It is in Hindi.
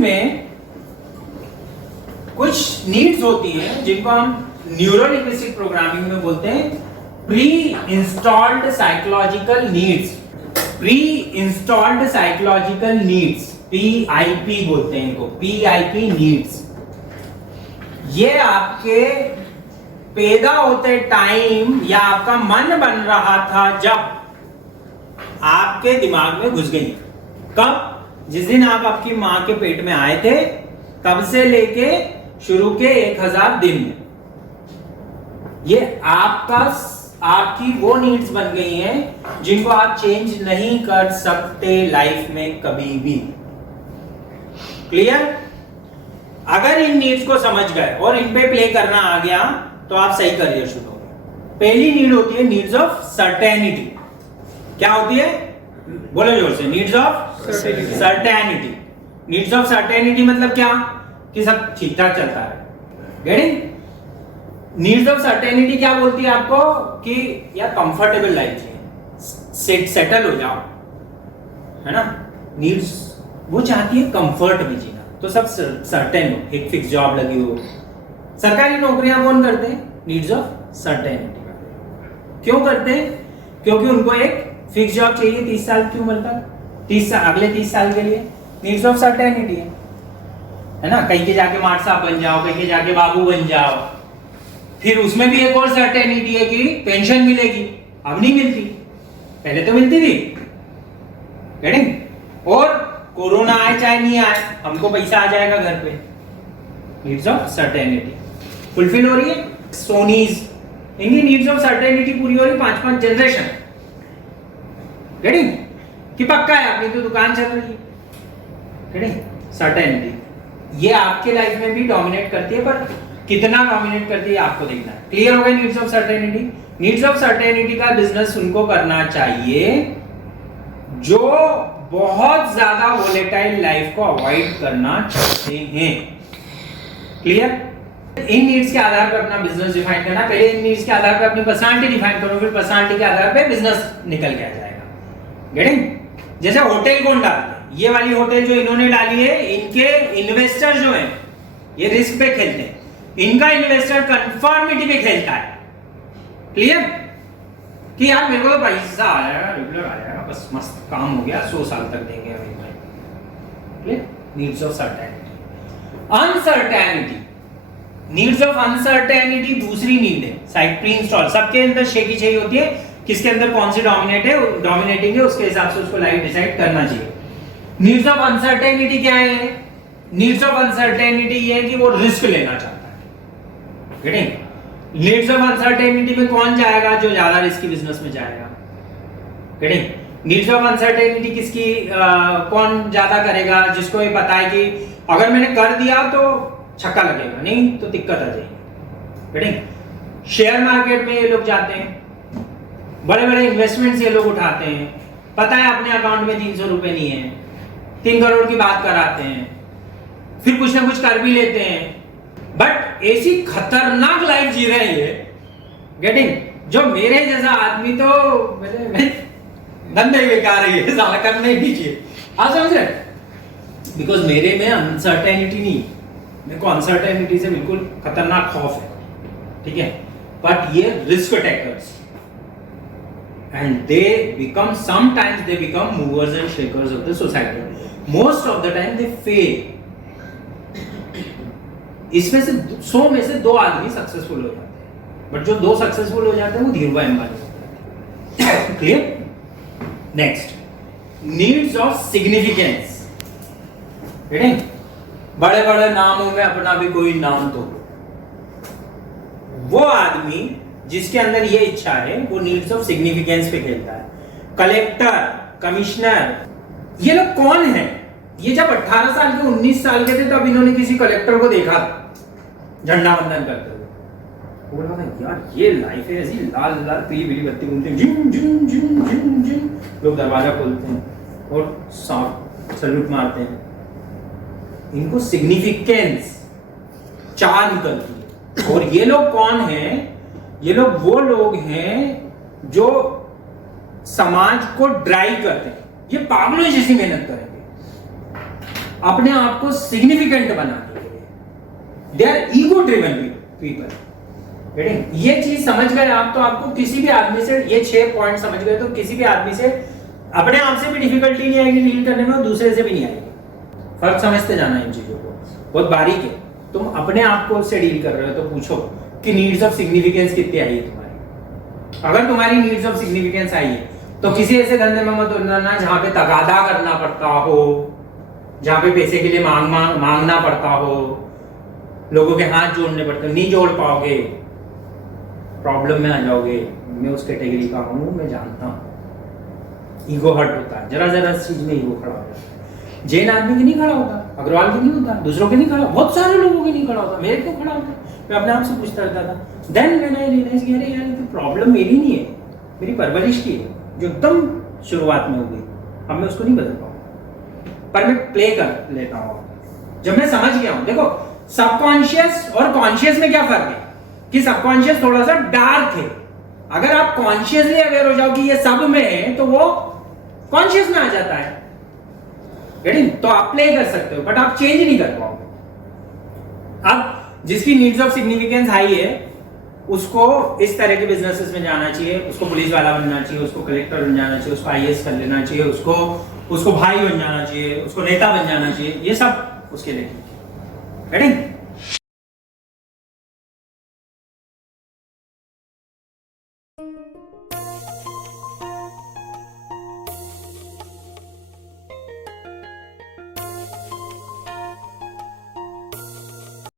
में कुछ नीड्स होती हैं जिनको हम न्यूरो लिंग्विस्टिक प्रोग्रामिंग में बोलते हैं pre installed psychological needs. Pre installed psychological needs, PIP बोलते हैं इनको, PIP नीड्स। ये आपके पैदा होते टाइम या आपका मन बन रहा था जब आपके दिमाग में घुस गई। कब? जिस दिन आप आपकी मां के पेट में आए थे तब से लेके शुरू के 1000 दिन में ये आपकी वो नीड्स बन गई हैं जिनको आप चेंज नहीं कर सकते लाइफ में कभी भी। क्लियर? अगर इन नीड्स को समझ गए और इन पे प्ले करना आ गया तो आप सही करियर शुरू हो गए। पहली नीड होती है नीड्स ऑफ सर्टेनिटी। क्या होती है? बोलो जोर से। Needs of certainty. Needs of certainty मतलब क्या? कि सब ठीक ठाक चलता है। गेटिंग? नीड्स ऑफ सर्टेनिटी क्या बोलती है आपको? कि यार कंफर्टेबल लाइफ चाहिए, सेटल हो जाओ, है ना। नीड्स वो चाहती है कंफर्ट में जीना, तो सब सर्टेन हो, एक फिक्स जॉब लगी हो। सरकारी नौकरियां कौन करते हैं? Needs of certainty. क्यों करते हैं? क्योंकि उनको एक फिक्स जॉब चाहिए 30 साल की उम्र तक, 30 साल, अगले 30 साल के लिए। नीड्स ऑफ सर्टेनिटी है ना। कहीं के जाके मार्ट साहब बन जाओ, कहीं के जाके बाबू बन जाओ। फिर उसमें भी एक और सर्टेनिटी है कि पेंशन मिलेगी। अब नहीं मिलती, पहले तो मिलती थी। गेटिंग? और कोरोना आए चाहे नहीं आए, हमको पैसा आ जाएगा घर पे। नीड्स ऑफ सर्टेनिटी फुलफिल हो रही है। सोनीज, इनकी नीड्स ऑफ सर्टेनिटी पूरी हो रही 5-5 जनरेशन। गेटिंग? कि पक्का है अपनी तो दुकान चल रही है। गेटिंग? सर्टेनिटी ये आपके लाइफ में भी डोमिनेट करती है, पर कितना डोमिनेट करती है आपको देखना है। क्लियर हो गया? Needs of certainty. Needs of certainty का बिजनेस उनको करना चाहिए जो बहुत ज्यादा वोलेटाइल लाइफ को अवॉइड करना चाहते हैं। क्लियर? इन नीड्स के आधार पर अपना बिजनेस डिफाइन करना। पहले इन नीड्स के आधार पर अपनी पर्सनालिटी डिफाइन करो, फिर पर्सनालिटी के आधार पर बिजनेस निकल के आ जाएगा। गेटिंग? जैसे होटल कौन डालते हैं? ये वाली होटल जो इन्होंने डाली है, इनके इन्वेस्टर जो हैं ये रिस्क पे खेलते हैं। इनका इन्वेस्टर कंफर्मिटी पे खेलता है। क्लियर? कि यार मेरे को तो पैसा आ जाएगा, रेगुलर आ जाएगा, बस मस्त काम हो गया, 100 साल तक देंगे हमें। Clear? Needs of certainty. Uncertainty, needs of uncertainty दूसरी नीड है। साइड प्री इंस्टॉल सबके अंदर शेकी चाहिए होती है, किसके अंदर कौन सी डोमिनेटिंग है उसके हिसाब से उसको लाइफ डिसाइड करना चाहिए। नीड्स ऑफ अनसर्टेनिटी क्या है? नीड्स ऑफ अनसर्टेनिटी ये है कि वो रिस्क लेना चाहता है। गेटिंग? नीड्स ऑफ अनसर्टेनिटी में कौन जाएगा? जो ज्यादा रिस्की बिजनेस में जाएगा। गेटिंग? नीड्स ऑफ अनसर्टेनिटी किसकी कौन ज्यादा करेगा? जिसको ये पता है कि अगर मैंने कर दिया तो छक्का लगेगा, नहीं तो दिक्कत आ जाएगी। गेटिंग? शेयर मार्केट में ये लोग जाते हैं, बड़े बड़े इन्वेस्टमेंट्स ये लोग उठाते हैं, पता है अपने अकाउंट में 300 रुपए नहीं है, 3 करोड़ की बात कराते हैं, फिर कुछ ना कुछ कर भी लेते हैं, बट ऐसी खतरनाक लाइफ जी रहे हैं ये। गेटिंग? जो मेरे जैसा आदमी तो धंधे बेकार है, साला करना ही नहीं चाहिए। आप समझ रहे? बिकॉज मेरे में अनसर्टेनिटी नहीं, मेरे को अनसर्टेनिटी से बिल्कुल खतरनाक खौफ है। ठीक है? बट ये risk takers and they become, sometimes they become movers and shakers of the society. Most of the time they fail. इसमें से 100 में से 2 आदमी सक्सेसफुल हो जाते हैं, बट जो 2 सक्सेसफुल हो जाते हैं वो धीरूभाई अंबानी होते हैं। Clear? Next, needs of significance. बड़े बड़े नामों में अपना भी कोई नाम तो वो आदमी जिसके अंदर ये इच्छा है वो नीड्स ऑफ सिग्निफिकेंस पे खेलता है। कलेक्टर, कमिश्नर, ये लोग कौन है? ये जब 18 साल के 19 साल के थे तब इन्होंने किसी कलेक्टर को देखा झंडा वंदन करते हुए। बोला था यार ये लाइफ है ऐसी, लाल लाल पीली पीली बत्ती घूमती है, gym gym gym gym gym, लोग दरवाजा खोलते हैं और सल्यूट मारते हैं। इनको सिग्निफिकेंस चाह निकलती है। और ये लोग कौन हैं? ये लोग वो लोग हैं जो समाज को ड्राइव करते हैं। ये पागलों जैसी मेहनत करेंगे। अपने आप को सिग्निफिकेंट बनाने के लिए। They are ego driven people. ये चीज समझ गए आप तो आपको किसी भी आदमी से, ये 6 पॉइंट समझ गए तो किसी भी आदमी से अपने आप से भी डिफिकल्टी नहीं आएगी डील करने में और दूसरे से भी नहीं आएगी। फर्क समझते जाना इन चीजों को, बहुत बारीक है। तुम अपने आप को से डील कर रहे हो तो पूछो कि नीड्स ऑफ सिग्निफिकेंस कितनी आई है तुम्हारी। अगर तुम्हारी नीड्स ऑफ सिग्निफिकेंस आई है तो किसी ऐसे धंधे में मत उतरना जहां पे तगादा करना पड़ता हो, जहां पे पैसे के लिए मांगना पड़ता हो, लोगों के हाथ जोड़ने पड़ते हो, नहीं जोड़ पाओगे, प्रॉब्लम में आ जाओगे। मैं उस कैटेगरी का हूं, मैं जानता हूं। ईगो हर्ट होता है, जरा जरा चीज में ईगो खड़ा होता है। जैन आदमी के नहीं खड़ा होता, अग्रवाल के नहीं होता, दूसरों के नहीं खड़ा, बहुत सारे लोगों के नहीं खड़ा होता, मेरे क्यों खड़ा होता? मैं अपने आप से पूछता रहता था। देन व्हेन आई रियलाइज कि अरे यार ये प्रॉब्लम मेरी नहीं है, मेरी परवरिश की है, जो एकदम शुरुआत में हो गई। अब मैं उसको नहीं बदल पाऊंगा, पर मैं प्ले कर लेता हूँ। जब मैं समझ गया हूं, देखो सबकॉन्शियस और कॉन्शियस में क्या फर्क है कि सबकॉन्शियस थोड़ा सा डार्क है। अगर आप कॉन्शियसली अवेयर हो जाओ कि ये सब में है तो वो कॉन्शियस में आ जाता है। तो आप प्ले कर सकते हो बट आप चेंज नहीं कर पाओगे। अब जिसकी नीड्स ऑफ सिग्निफिकेंस हाई है उसको इस तरह के बिजनेसेस में जाना चाहिए, उसको पुलिस वाला बनना चाहिए, उसको कलेक्टर बन जाना चाहिए, उसको आईएएस कर लेना चाहिए, उसको भाई बन जाना चाहिए, उसको नेता बन जाना चाहिए। ये सब उसके लिए रेडी।